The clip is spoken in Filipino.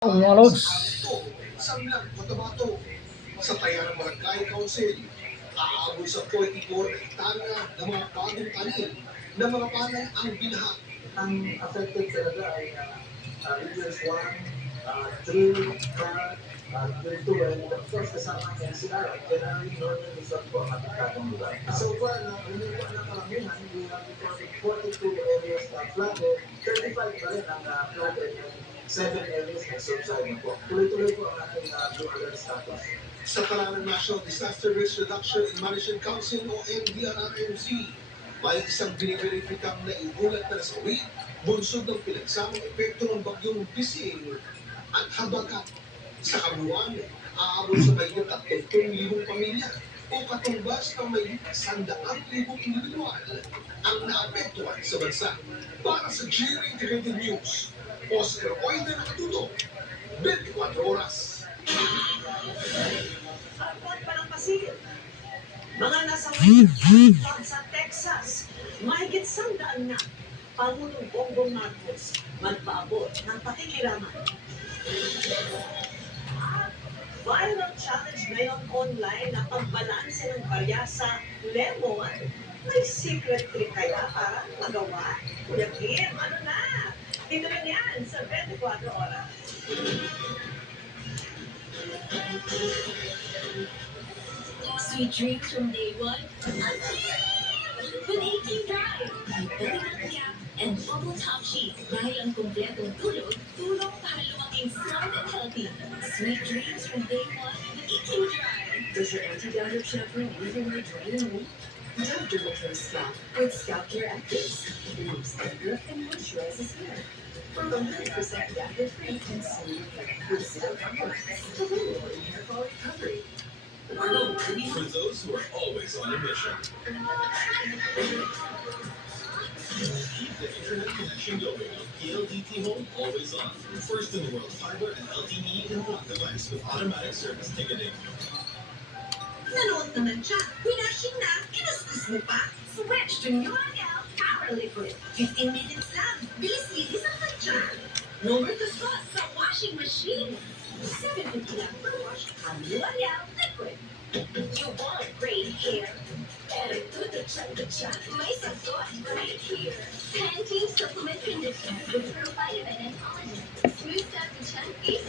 Mga lods. Samlang Cotabato sa taya ng Barangay Council. Aabot sa 44 na hektarea ng mga bagong tanim na mga palay ang binaha. Ang affected talaga ay regions 1, 3, 4, grade 2, and of course kasama ng NCR, generally northern Luzon po ang ating lugar. So far, umiwa na karamihan, we have reported 42 areas na flooded, 35 pa rin ang flooded, and 7 areas na subside na po. Tuloy-tuloy po ang ating blue alert status. Sa Palawan National Disaster Risk Reduction and Management Council o NDRRMC, may isang biniberipikang na iulat na nasawi bunsod ng pinagsamang epekto ng bagyong Pising at Habagat. Sa kabuuan, aabot sa mahigit 30,000 pamilya o katumbas ng mahigit 100,000 individual ang naapektuhan sa bansa. Para sa GR Integrated News, Oscar Oida nakatutok, 24 oras. Agad pa ng pasigil. Mga nasa sa Texas, mahigit 100 na Pangulong Bongbong Marcos magpaabot ng pakikiraman. Viral challenge ngayon online na pagbalanse ng barya sa lemon. May secret trick kaya para magawa? Kuya Kim, ano na? Dito lang yan sa 24 oras. Sweet dreams from day one. With 18 Drive, may Bellingham Cap and Bubble Top Sheet. Dahil ang kumpletong tulog, tulong para lumaki sound and healthy. Sweet dreams from day one with 18 Drive. Does your anti-dandruff shampoo leave your hair dry and weak? Don't dermatose scalp with Scalp Care Actives. It leaves dandruff and moisturizes hair. For 100% dandruff-free and smooth hair with Scalp Care available in hair fall recovery. For those who are always on a mission. Keep the internet connection going with PLDT Home Always On. First in the world fiber and LTE in one device with automatic service ticketing. Nanood naman siya. Pinashing na, kinuskus mo pa. Switch to New L'Oreal Power Liquid. 15 minutes lang. Bilis-bilis ang kanya. No more to sauce sa washing machine. 750 lang per wash ang New L'Oreal Liquid. You want great hair? Better do the cha-cha-cha. May sagot right here. Pantene Supplement Conditioner with provitamin and collagen. Smooths out the chunky